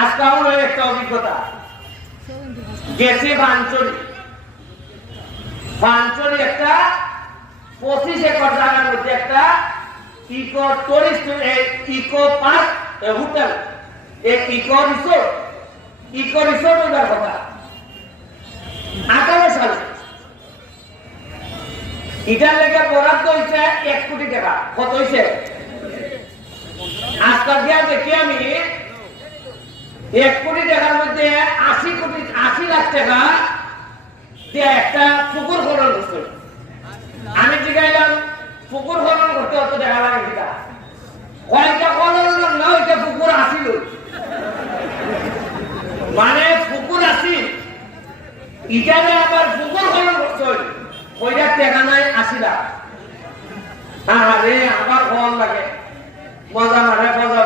আজকে আমার একটা অভিজ্ঞতা গেছে বাঞ্চরি একটা 25 একর জায়গার মধ্যে একটা eco tourist eco park hotel eco resort ওইটার কথা 18 সালে এটার লেগে বরাদ্দ হয়েছে 1 কোটি টাকা। কত হয়েছে? আজকাল দিয়া দেখি আমি 1 কোটি টাকার মধ্যে 80 লাখ টাকা দিয়ে একটা পুকুর খনন করছে। আমি জিজ্ঞাইলাম পুকুর খনন করতে অত টাকা লাগে কিনা? কয়েকটা খনন না ওইটা পুকুর আসিল, মানে পুকুর আসিল ইটারে আবার পুকুর খনন করছে ওইটা টাকা নাই 80 লাখ। আরে আমার ভালো লাগে, মজা মারে মজা।